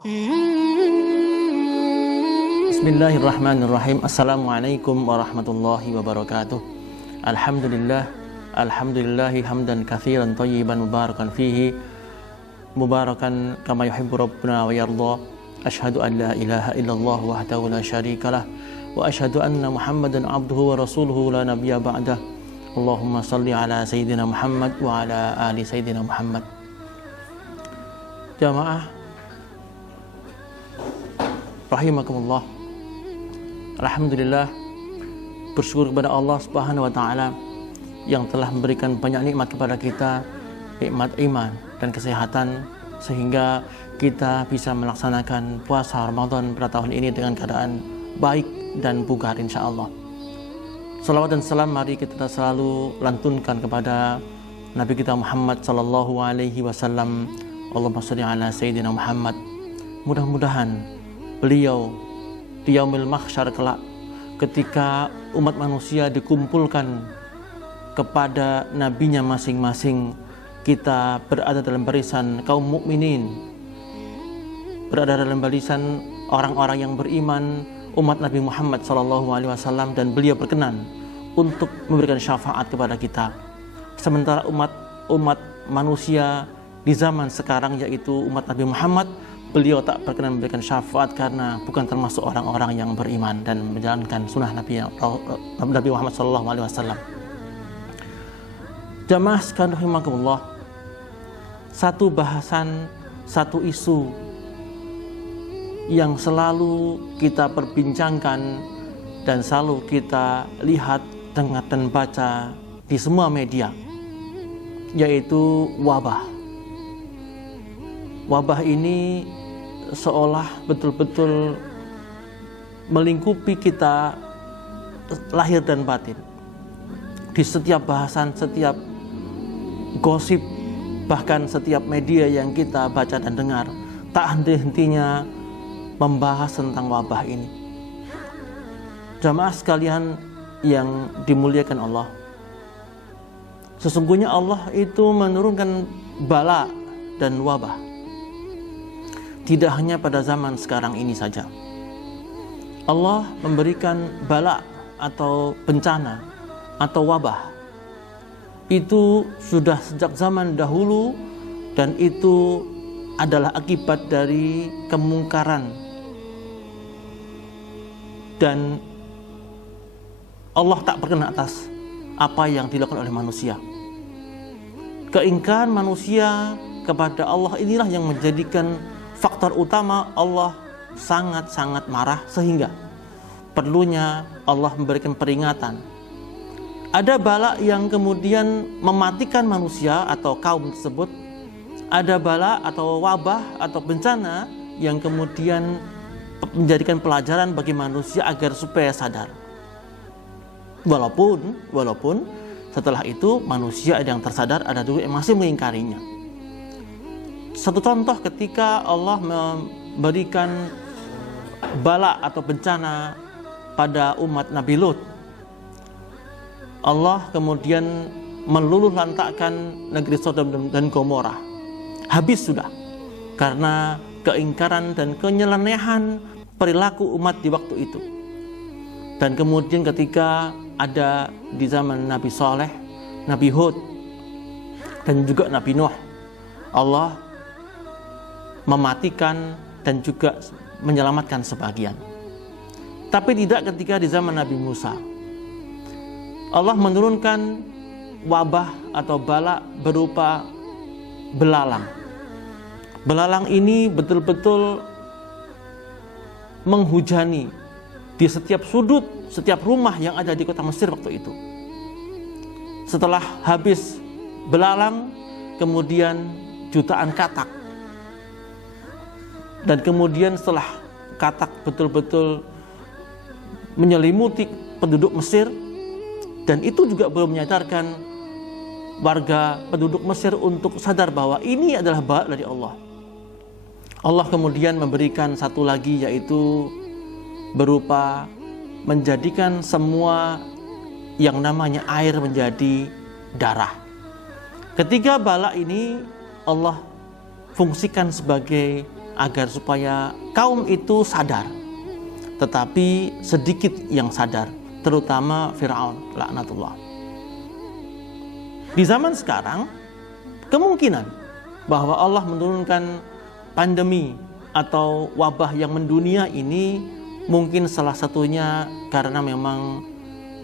Bismillahirrahmanirrahim. Assalamualaikum warahmatullahi wabarakatuh. Alhamdulillahi hamdan katsiran thayyiban mubarakan fihi, mubarakan kama yuhibbu rabbuna wa yarda. Asyhadu an la ilaha illallah wahdahu la syarikalah wa asyhadu anna Muhammadan abduhu wa rasuluhu la nabiyya ba'dah. Allahumma salli ala sayyidina Muhammad wa ala ali sayyidina Muhammad. Jamaah rahimakumullah. Alhamdulillah, bersyukur kepada Allah Subhanahu wa taala yang telah memberikan banyak nikmat kepada kita, nikmat iman dan kesehatan, sehingga kita bisa melaksanakan puasa Ramadan pada tahun ini dengan keadaan baik dan bugar insyaallah. Salawat dan salam mari kita selalu lantunkan kepada Nabi kita Muhammad sallallahu alaihi wasallam. Allahumma shalli ala sayyidina Muhammad. Mudah-mudahan beliau di yaumil mahsyar kelak, ketika umat manusia dikumpulkan kepada nabinya masing-masing, kita berada dalam barisan kaum mukminin, berada dalam barisan orang-orang yang beriman, umat Nabi Muhammad SAW, dan beliau berkenan untuk memberikan syafaat kepada kita. Sementara umat manusia di zaman sekarang, yaitu umat Nabi Muhammad, beliau tak berkenan memberikan syafaat karena bukan termasuk orang-orang yang beriman dan menjalankan sunnah Nabi Muhammad SAW. Jamaah sekalian rahimakumullah, satu bahasan, satu isu yang selalu kita perbincangkan dan selalu kita lihat, dengar dan baca di semua media, yaitu wabah. Wabah ini seolah betul-betul melingkupi kita lahir dan batin. Di setiap bahasan, setiap gosip, bahkan setiap media yang kita baca dan dengar, tak henti-hentinya membahas tentang wabah ini. Jamaah sekalian yang dimuliakan Allah, sesungguhnya Allah itu menurunkan bala dan wabah tidak hanya pada zaman sekarang ini saja. Allah memberikan bala atau bencana atau wabah itu sudah sejak zaman dahulu, dan itu adalah akibat dari kemungkaran, dan Allah tak berkenan atas apa yang dilakukan oleh manusia. Keingkaran manusia kepada Allah inilah yang menjadikan faktor utama Allah sangat-sangat marah, sehingga perlunya Allah memberikan peringatan. Ada bala yang kemudian mematikan manusia atau kaum tersebut. Ada bala atau wabah atau bencana yang kemudian menjadikan pelajaran bagi manusia agar supaya sadar. Walaupun setelah itu manusia ada yang tersadar, ada juga yang masih mengingkarinya. Satu contoh, ketika Allah memberikan bala atau bencana pada umat Nabi Lut, Allah kemudian meluluh lantakkan negeri Sodom dan Gomora. Habis sudah, karena keingkaran dan kenyelenehan perilaku umat di waktu itu. Dan kemudian ketika ada di zaman Nabi Saleh, Nabi Hud, dan juga Nabi Nuh, Allah mematikan dan juga menyelamatkan sebagian. Tapi tidak ketika di zaman Nabi Musa. Allah menurunkan wabah atau bala berupa belalang. Belalang ini betul-betul menghujani di setiap sudut, setiap rumah yang ada di kota Mesir waktu itu. Setelah habis belalang, kemudian jutaan katak. Dan kemudian setelah katak betul-betul menyelimuti penduduk Mesir, dan itu juga belum menyadarkan warga penduduk Mesir untuk sadar bahwa ini adalah bala dari Allah. Allah kemudian memberikan satu lagi, yaitu berupa menjadikan semua yang namanya air menjadi darah. Ketiga bala ini Allah fungsikan sebagai agar supaya kaum itu sadar. Tetapi sedikit yang sadar, terutama Fir'aun laknatullah. Di zaman sekarang kemungkinan bahwa Allah menurunkan pandemi atau wabah yang mendunia ini mungkin salah satunya karena memang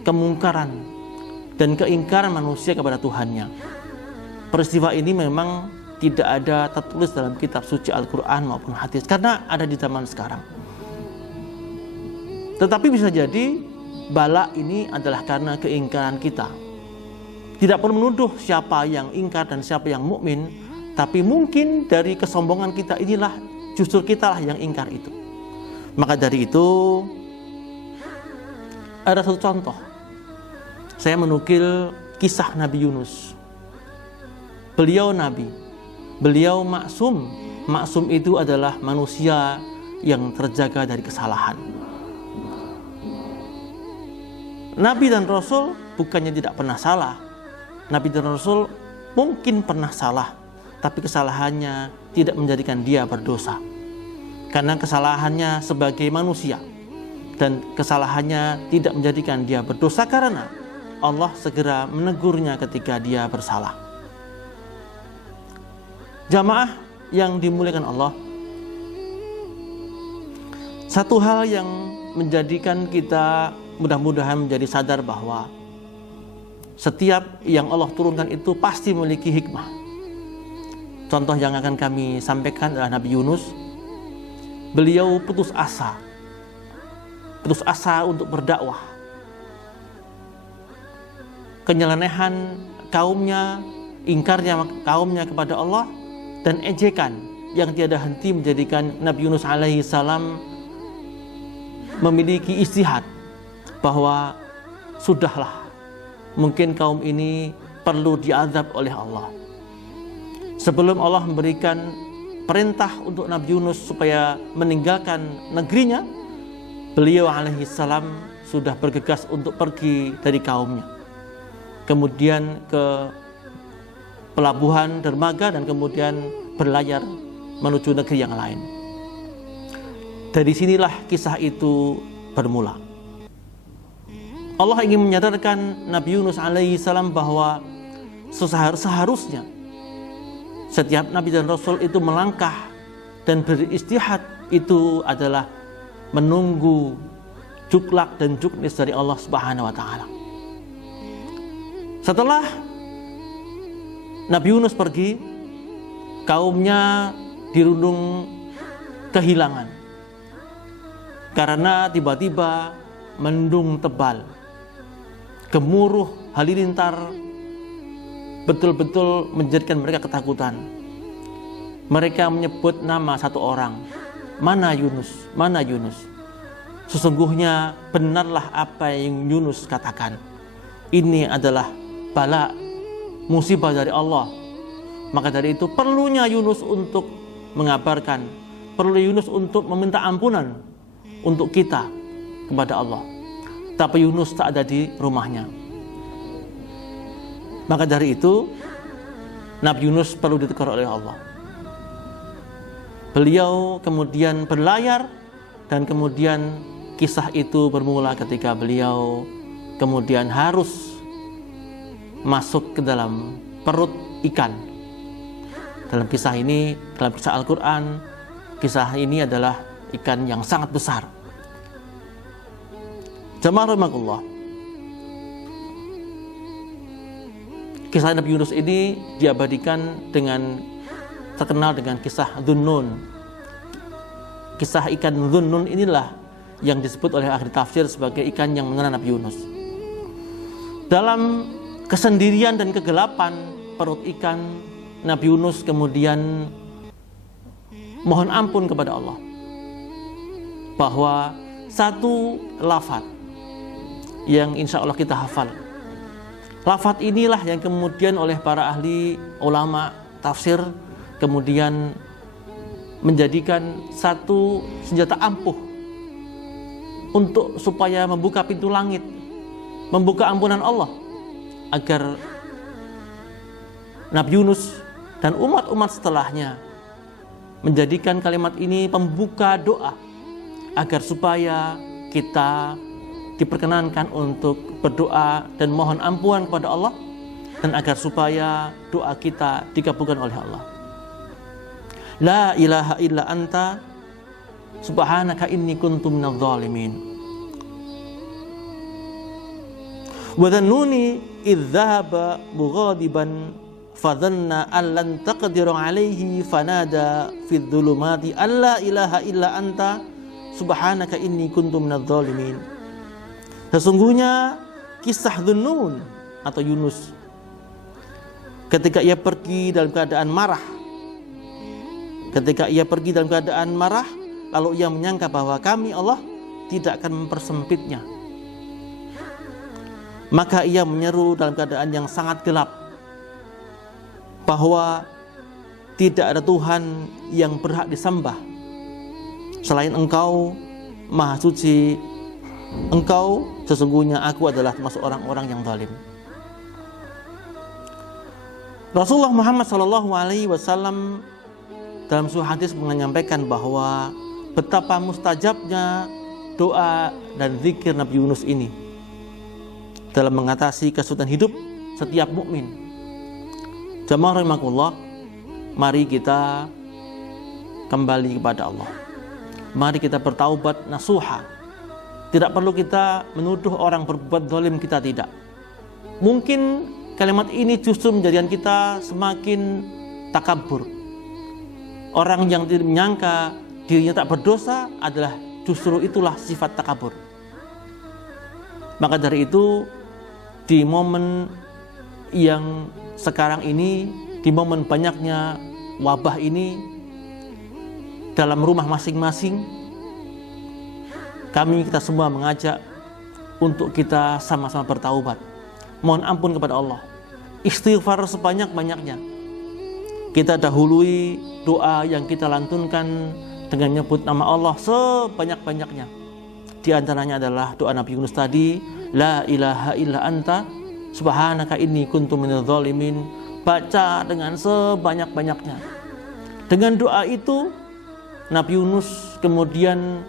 kemungkaran dan keingkaran manusia kepada Tuhannya. Peristiwa ini memang tidak ada tertulis dalam kitab suci Al-Quran maupun hadis karena ada di zaman sekarang. Tetapi bisa jadi bala ini adalah karena keingkaran kita. Tidak perlu menuduh siapa yang ingkar dan siapa yang mukmin, tapi mungkin dari kesombongan kita inilah justru kitalah yang ingkar itu. Maka dari itu ada satu contoh. Saya menukil kisah Nabi Yunus. Beliau nabi, beliau maksum. Maksum itu adalah manusia yang terjaga dari kesalahan. Nabi dan Rasul bukannya tidak pernah salah. Nabi dan Rasul mungkin pernah salah, tapi kesalahannya tidak menjadikan dia berdosa. Karena kesalahannya sebagai manusia, dan kesalahannya tidak menjadikan dia berdosa karena Allah segera menegurnya ketika dia bersalah. Jamaah yang dimuliakan Allah, satu hal yang menjadikan kita mudah-mudahan menjadi sadar bahwa setiap yang Allah turunkan itu pasti memiliki hikmah. Contoh yang akan kami sampaikan adalah Nabi Yunus. Beliau putus asa untuk berdakwah. Kenyelenehan kaumnya, ingkarnya kaumnya kepada Allah, dan ejekan yang tiada henti menjadikan Nabi Yunus alaihi salam memiliki istihad bahwa sudahlah, mungkin kaum ini perlu diazab oleh Allah. Sebelum Allah memberikan perintah untuk Nabi Yunus supaya meninggalkan negerinya, beliau alaihi salam sudah bergegas untuk pergi dari kaumnya. Kemudian ke pelabuhan dermaga dan kemudian berlayar menuju negeri yang lain. Dari sinilah kisah itu bermula. Allah ingin menyadarkan Nabi Yunus alaihi salam bahwa seharusnya setiap Nabi dan Rasul itu melangkah dan beristihad itu adalah menunggu juklak dan juknis dari Allah Subhanahu wa Ta'ala. Setelah Nabi Yunus pergi, kaumnya dirundung kehilangan karena tiba-tiba mendung tebal, gemuruh halilintar betul-betul menjadikan mereka ketakutan. Mereka menyebut nama satu orang, mana Yunus, mana Yunus. Sesungguhnya benarlah apa yang Yunus katakan. Ini adalah bala, musibah dari Allah. Maka dari itu perlunya Yunus untuk mengabarkan, perlu Yunus untuk meminta ampunan untuk kita kepada Allah. Tapi Yunus tak ada di rumahnya. Maka dari itu Nabi Yunus perlu ditegur oleh Allah. Beliau kemudian berlayar dan kemudian kisah itu bermula ketika beliau kemudian harus masuk ke dalam perut ikan. Dalam kisah ini, dalam kisah Al-Quran, kisah ini adalah ikan yang sangat besar. Jamaah rahimakumullah, kisah Nabi Yunus ini diabadikan dengan terkenal dengan kisah Dhunnun. Kisah ikan Dhunnun inilah yang disebut oleh ahli tafsir sebagai ikan yang menelan Nabi Yunus. Dalam kesendirian dan kegelapan perut ikan, Nabi Yunus kemudian mohon ampun kepada Allah bahwa satu lafaz yang insya Allah kita hafal. Lafaz inilah yang kemudian oleh para ahli ulama tafsir kemudian menjadikan satu senjata ampuh untuk supaya membuka pintu langit, membuka ampunan Allah, agar Nabi Yunus dan umat-umat setelahnya menjadikan kalimat ini pembuka doa agar supaya kita diperkenankan untuk berdoa dan mohon ampunan kepada Allah, dan agar supaya doa kita dikabulkan oleh Allah. La ilaha illa anta subhanaka inni kuntu minadh dhalimin. Wa dhannuni idh dhahaba mughadiban fadhanna an lan taqdiru alaihi fanada fid dhulumati alla ilaha illa anta subhanaka inni kuntu minadh dhalimin. Sesungguhnya kisah Dhunnun atau Yunus ketika ia pergi dalam keadaan marah, lalu ia menyangka bahwa kami Allah tidak akan mempersempitnya, maka ia menyeru dalam keadaan yang sangat gelap bahwa tidak ada Tuhan yang berhak disembah selain Engkau, Maha Suci. Engkau, sesungguhnya aku adalah termasuk orang-orang yang zalim. Rasulullah Muhammad SAW dalam sebuah hadis menyampaikan bahwa betapa mustajabnya doa dan zikir Nabi Yunus ini dalam mengatasi kesulitan hidup setiap mukmin. Jamaah rahimakumullah, mari kita kembali kepada Allah. Mari kita bertaubat nasuha. Tidak perlu kita menuduh orang berbuat zalim kita, tidak. Mungkin kalimat ini justru menjadikan kita semakin takabur. Orang yang tidak menyangka dirinya tak berdosa adalah justru itulah sifat takabur. Maka dari itu, di momen yang sekarang ini, di momen banyaknya wabah ini dalam rumah masing-masing, kita semua mengajak untuk kita sama-sama bertaubat, mohon ampun kepada Allah, istighfar sebanyak-banyaknya. Kita dahului doa yang kita lantunkan dengan menyebut nama Allah sebanyak-banyaknya. Di antaranya adalah doa Nabi Yunus tadi, la ilaha illa anta subhanaka inni kuntu minadh dhalimin. Baca dengan sebanyak-banyaknya. Dengan doa itu Nabi Yunus kemudian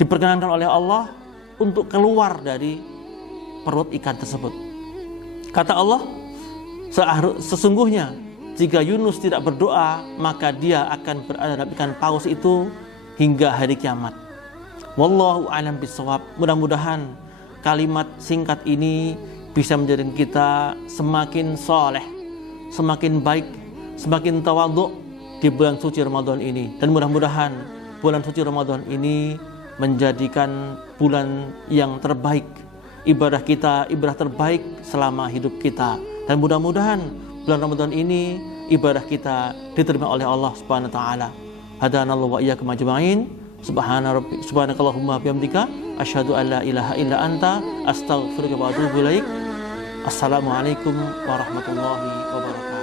diperkenankan oleh Allah untuk keluar dari perut ikan tersebut. Kata Allah, sesungguhnya jika Yunus tidak berdoa, maka dia akan berada dalam ikan paus itu hingga hari kiamat. Wallahu a'lam bishawab. Mudah-mudahan kalimat singkat ini bisa menjadikan kita semakin soleh, semakin baik, semakin tawadhu di bulan suci Ramadan ini. Dan mudah-mudahan bulan suci Ramadan ini menjadikan bulan yang terbaik, ibadah kita, ibadah terbaik selama hidup kita. Dan mudah-mudahan bulan Ramadan ini ibadah kita diterima oleh Allah Subhanahu wa taala. Hadanallahu wa iyyakum ajma'in. Subhanakallahumma bihamdika asyhadu an la ilaha illa anta astaghfiruka wa atubu ilaik. Assalamualaikum warahmatullahi wabarakatuh.